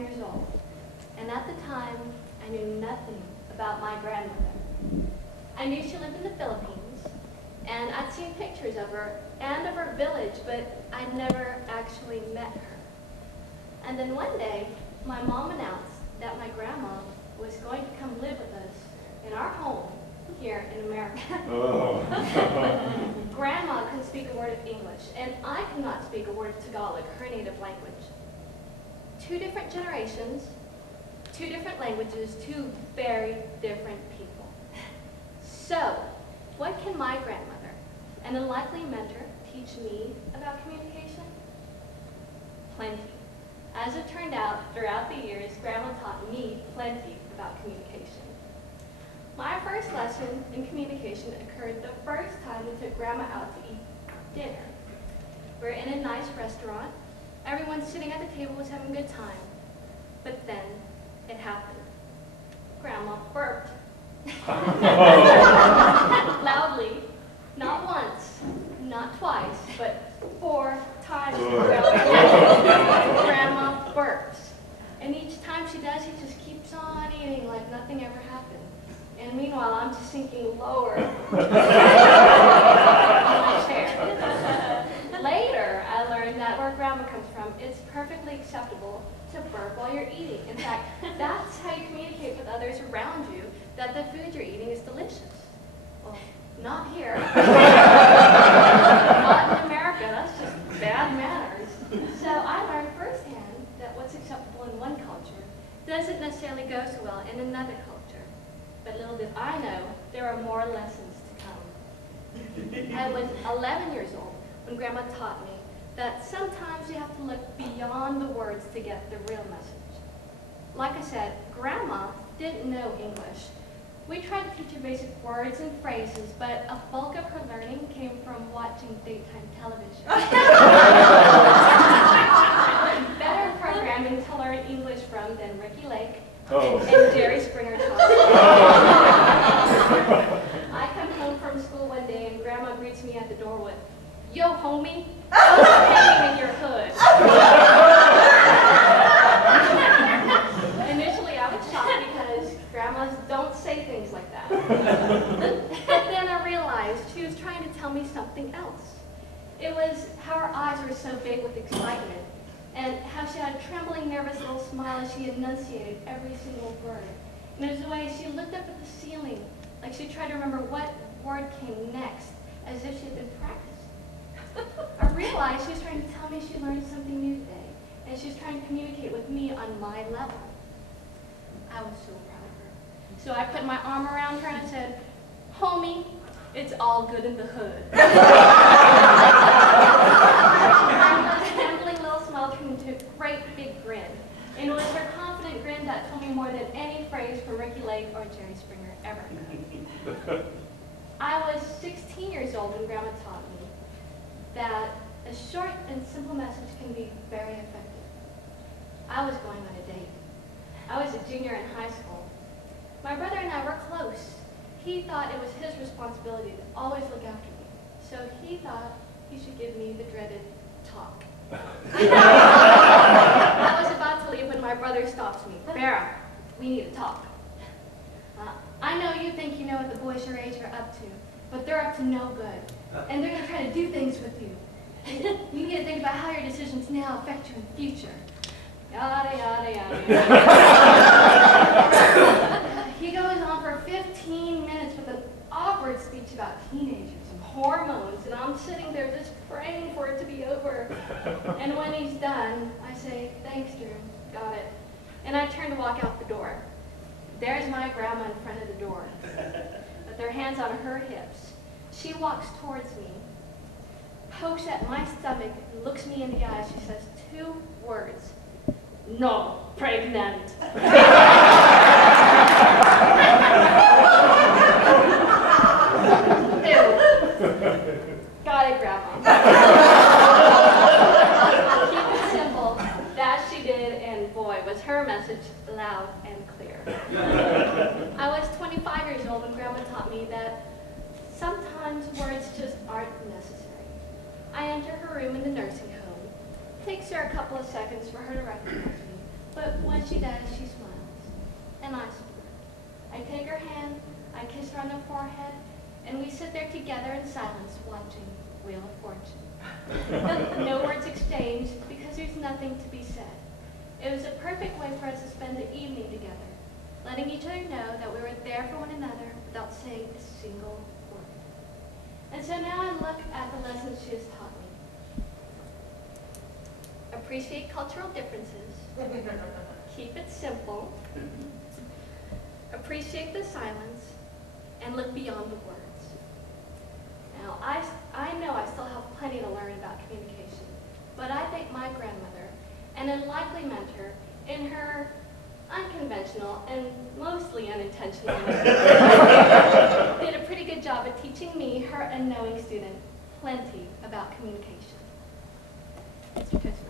years old, and at the time, I knew nothing about my grandmother. I knew she lived in the Philippines, and I'd seen pictures of her and of her village, but I'd never actually met her. And then one day, my mom announced that my grandma was going to come live with us in our home here in America. Oh. Grandma couldn't speak a word of English, and I could not speak a word of Tagalog, her native language. Two different generations, two different languages, two very different people. So, what can my grandmother, an unlikely mentor, teach me about communication? Plenty. As it turned out, throughout the years, Grandma taught me plenty about communication. My first lesson in communication occurred the first time we took Grandma out to eat dinner. We're in a nice restaurant. Everyone sitting at the table was having a good time. But then, it happened. Grandma burped. Loudly, not once, not twice, but 4 times. Grandma burps. And each time she does, she just keeps on eating like nothing ever happened. And meanwhile, I'm just sinking lower in my chair. Later, I learned that where Grandma comes from, it's perfectly acceptable to burp while you're eating. In fact, that's how you communicate with others around you that the food you're eating is delicious. Well, not here. Not in America. That's just bad manners. So I learned firsthand that what's acceptable in one culture doesn't necessarily go so well in another culture. But little did I know, there are more lessons to come. I was 11 years old when Grandma taught me that sometimes you have to look beyond the words to get the real message. Like I said, Grandma didn't know English. We tried to teach her basic words and phrases, but a bulk of her learning came from watching daytime television. Better programming to learn English from than Ricky Lake and Jerry Springer taught. I come home from school one day and Grandma greets me at the door with, "Yo, homie, what's hanging in your hood?" Initially, I was shocked because grandmas don't say things like that. But then I realized she was trying to tell me something else. It was how her eyes were so big with excitement, and how she had a trembling, nervous little smile as she enunciated every single word. And it was the way she looked up at the ceiling, like she tried to remember what word came next, as if she had been practicing. I realized she was trying to tell me she learned something new today, and she was trying to communicate with me on my level. I was so proud of her. So I put my arm around her and I said, "Homie, it's all good in the hood." Her trembling little smile turned into a great big grin. And it was her confident grin that told me more than any phrase from Ricky Lake or Jerry Springer ever could. I was 16 years old when Grandma taught me that a short and simple message can be very effective. I was going on a date. I was a junior in high school. My brother and I were close. He thought it was his responsibility to always look after me. So he thought he should give me the dreaded talk. I was about to leave when my brother stops me. "Farah, we need to talk. I know you think you know what the boys your age are up to, but they're up to no good. And they're going to try to do things with you. You need to think about how your decisions now affect you in the future." Yada, yada, yada, yada. He goes on for 15 minutes with an awkward speech about teenagers and hormones, and I'm sitting there just praying for it to be over. And when he's done, I say, "Thanks, Drew, got it." And I turn to walk out the door. There's my grandma in front of the door, with her hands on her hips. She walks towards me, pokes at my stomach, and looks me in the eyes. She says 2 words. "No, pregnant." Ew. Got it, Grandma. Keep it simple. That she did, and boy, was her message loud and clear. I was 25 years old when Grandma taught me that sometimes words just aren't necessary. I enter her room in the nursing home. It takes her a couple of seconds for her to recognize me, But when she does, she smiles, and I smile. I take her hand, I kiss her on the forehead, and we sit there together in silence watching Wheel of Fortune. No words exchanged because there's nothing to be said. It was a perfect way for us to spend the evening together, letting each other know that we were there for one another without saying a single word. And so now I look at the lessons she has taught me. Appreciate cultural differences. Keep it simple. Appreciate the silence, and look beyond the words. Now, I know I still have plenty to learn about communication, but I think my grandmother, an unlikely mentor, in her unconventional and mostly unintentional way, did a pretty good job of teaching me, her unknowing student, plenty about communication. Mr. Toastmaster.